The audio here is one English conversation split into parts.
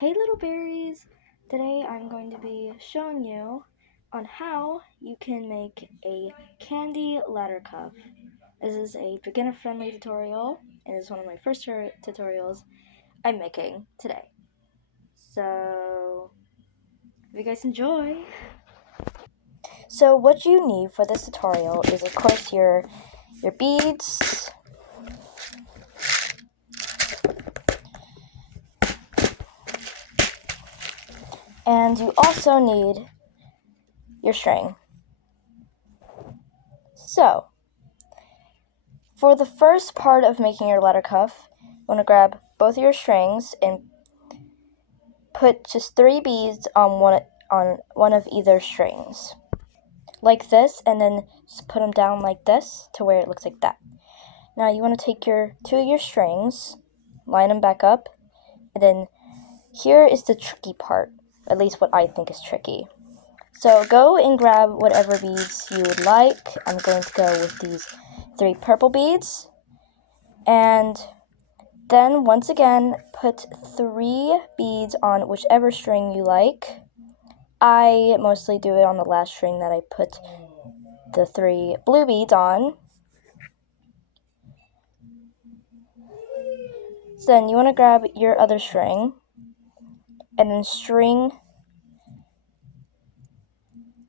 Hey little berries! Today I'm going to be showing you on how you can make a candy ladder cuff. This is a beginner friendly tutorial and it's one of my first tutorials I'm making today. So, if you guys enjoy! So what you need for this tutorial is of course your beads, and you also need your string. So, for the first part of making your ladder cuff, you want to grab both of your strings and put just 3 beads on one of either strings, like this, and then just put them down like this to where it looks like that. Now you want to take your 2 of your strings, line them back up, and then here is the tricky part, at least what I think is tricky. So go and grab whatever beads you would like. I'm going to go with these 3 purple beads, and then once again put 3 beads on whichever string you like. I mostly do it on the last string that I put the 3 blue beads on. So then you want to grab your other string and then string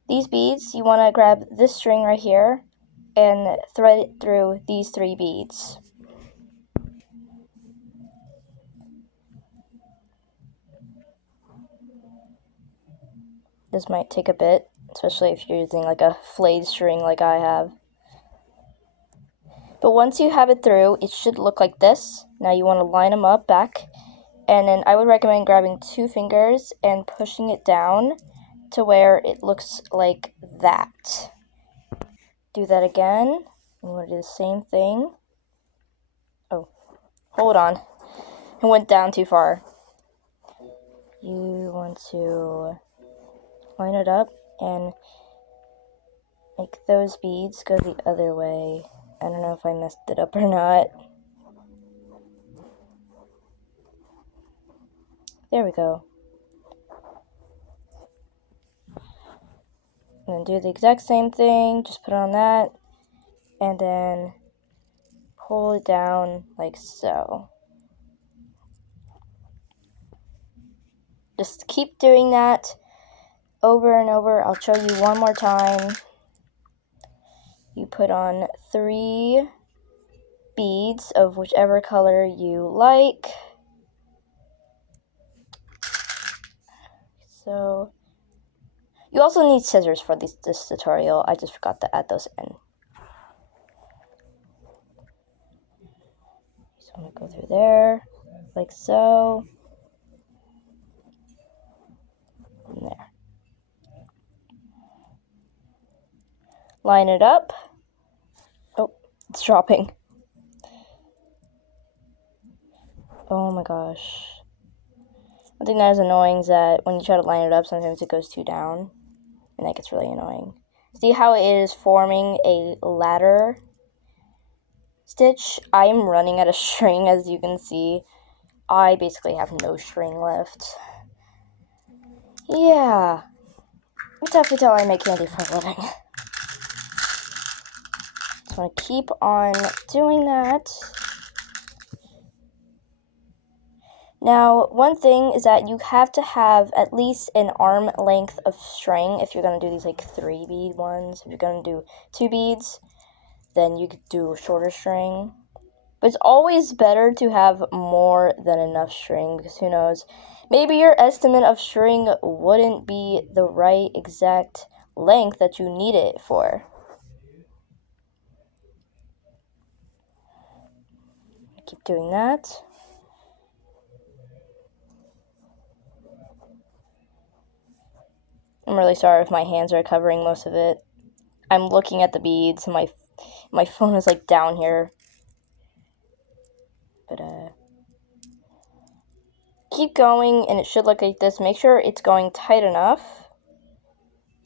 these beads. You want to grab this string right here and thread it through these 3 beads. This might take a bit, especially if you're using like a flayed string like I have. But once you have it through, it should look like this. Now you want to line them up back, and then I would recommend grabbing 2 fingers and pushing it down to where it looks like that. Do that again. I'm going to do the same thing. Oh, hold on. It went down too far. You want to line it up and make those beads go the other way. I don't know if I messed it up or not. There we go. And then do the exact same thing, just put on that, and then pull it down like so. Just keep doing that over and over. I'll show you one more time. You put on 3 beads of whichever color you like. So, you also need scissors for this tutorial. I just forgot to add those in. So I'm going to go through there, like so. And there. Line it up. Oh, it's dropping. Oh my gosh. One thing that is annoying is that when you try to line it up, sometimes it goes too down, and that gets really annoying. See how it is forming a ladder stitch? I'm running out of string, as you can see. I basically have no string left. Yeah. It's tough to tell I make candy for a living. Just want to keep on doing that. Now, one thing is that you have to have at least an arm length of string if you're going to do these like 3 bead ones. If you're going to do 2 beads, then you could do a shorter string. But it's always better to have more than enough string, because who knows, maybe your estimate of string wouldn't be the right exact length that you need it for. Keep doing that. I'm really sorry if my hands are covering most of it. I'm looking at the beads and my phone is like down here. But keep going, and it should look like this. Make sure it's going tight enough.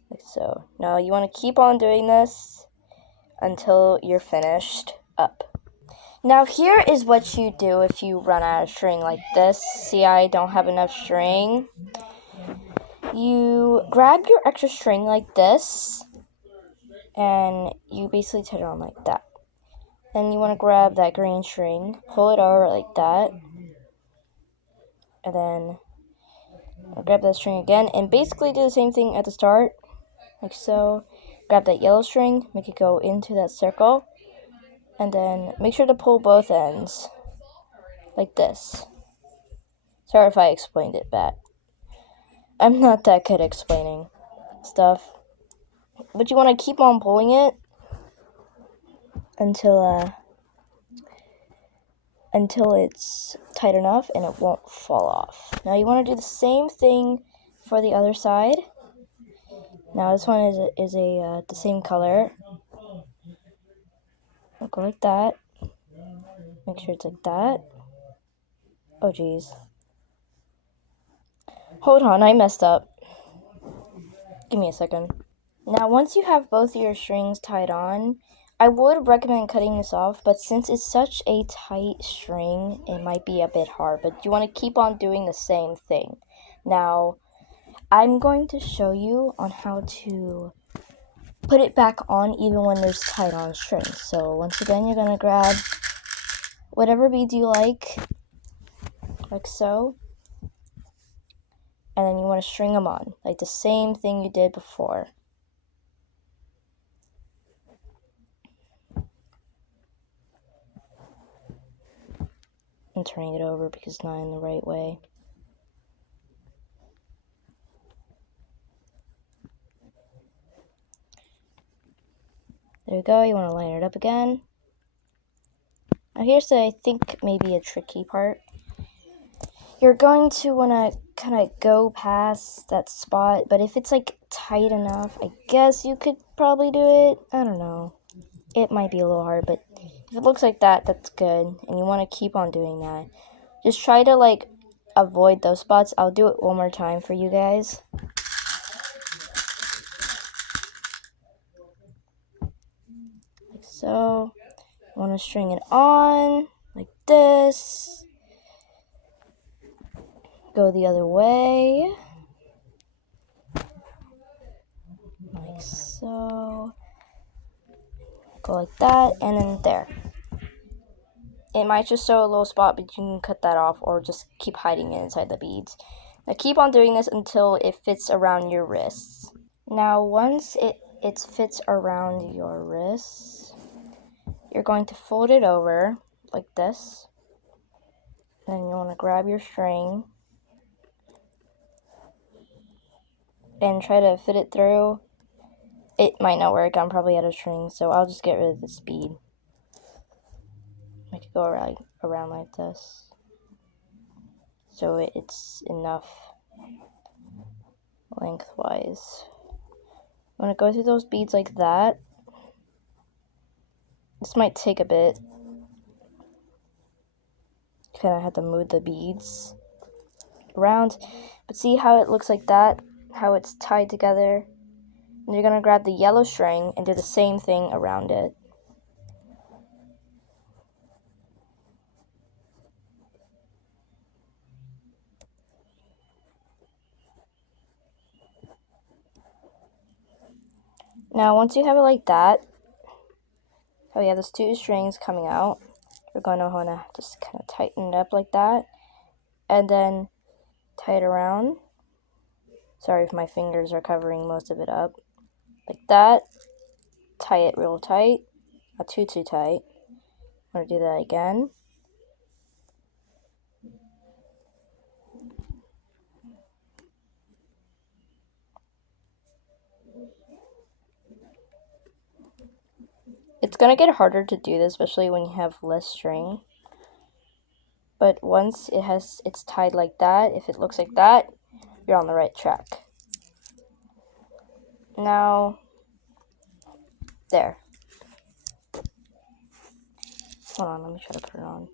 Like so. Now you want to keep on doing this until you're finished up. Now here is what you do if you run out of string like this. See, I don't have enough string. You grab your extra string like this, and you basically tie it on like that. Then you want to grab that green string, pull it over like that, and then grab that string again, and basically do the same thing at the start, like so. Grab that yellow string, make it go into that circle, and then make sure to pull both ends, like this. Sorry if I explained it bad. I'm not that good at explaining stuff. But you want to keep on pulling it until it's tight enough and it won't fall off. Now you want to do the same thing for the other side. Now this one is the same color. I'll go like that. Make sure it's like that. Oh geez. Hold on, I messed up. Give me a second. Now once you have both your strings tied on, I would recommend cutting this off, but since it's such a tight string, it might be a bit hard, but you want to keep on doing the same thing. Now, I'm going to show you on how to put it back on even when there's tied on strings. So once again, you're going to grab whatever beads you like so, and then you want to string them on, like the same thing you did before. I'm turning it over because it's not in the right way. There you go, you want to line it up again. Now here's I think maybe a tricky part. You're going to want to kind of go past that spot, but if it's like tight enough, I guess you could probably do it. I don't know. It might be a little hard, but if it looks like that, that's good. And you want to keep on doing that. Just try to like avoid those spots. I'll do it one more time for you guys. Like so. I want to string it on like this. Go the other way. Like so. Go like that, and then there. It might just show a little spot, but you can cut that off or just keep hiding it inside the beads. Now keep on doing this until it fits around your wrists. Now once it fits around your wrists, you're going to fold it over like this. Then you want to grab your string and try to fit it through. It might not work, I'm probably out of string, so I'll just get rid of this bead. Make it go around like this, so it's enough lengthwise. I'm going to go through those beads like that. This might take a bit. Kind of have to move the beads around, but see how it looks like that? How it's tied together? And you're going to grab the yellow string and do the same thing around it. Now once you have it like that, so we have those two strings coming out, we're going to want to just kind of tighten it up like that, and then tie it around. Sorry if my fingers are covering most of it up. Like that. Tie it real tight. Not too tight. I'm going to do that again. It's going to get harder to do this, especially when you have less string. But once it's tied like that, if it looks like that, you're on the right track. Now, there. Hold on, let me try to put it on.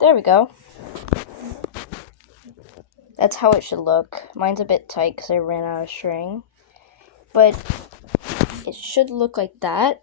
There we go. That's how it should look. Mine's a bit tight because I ran out of string. But it should look like that.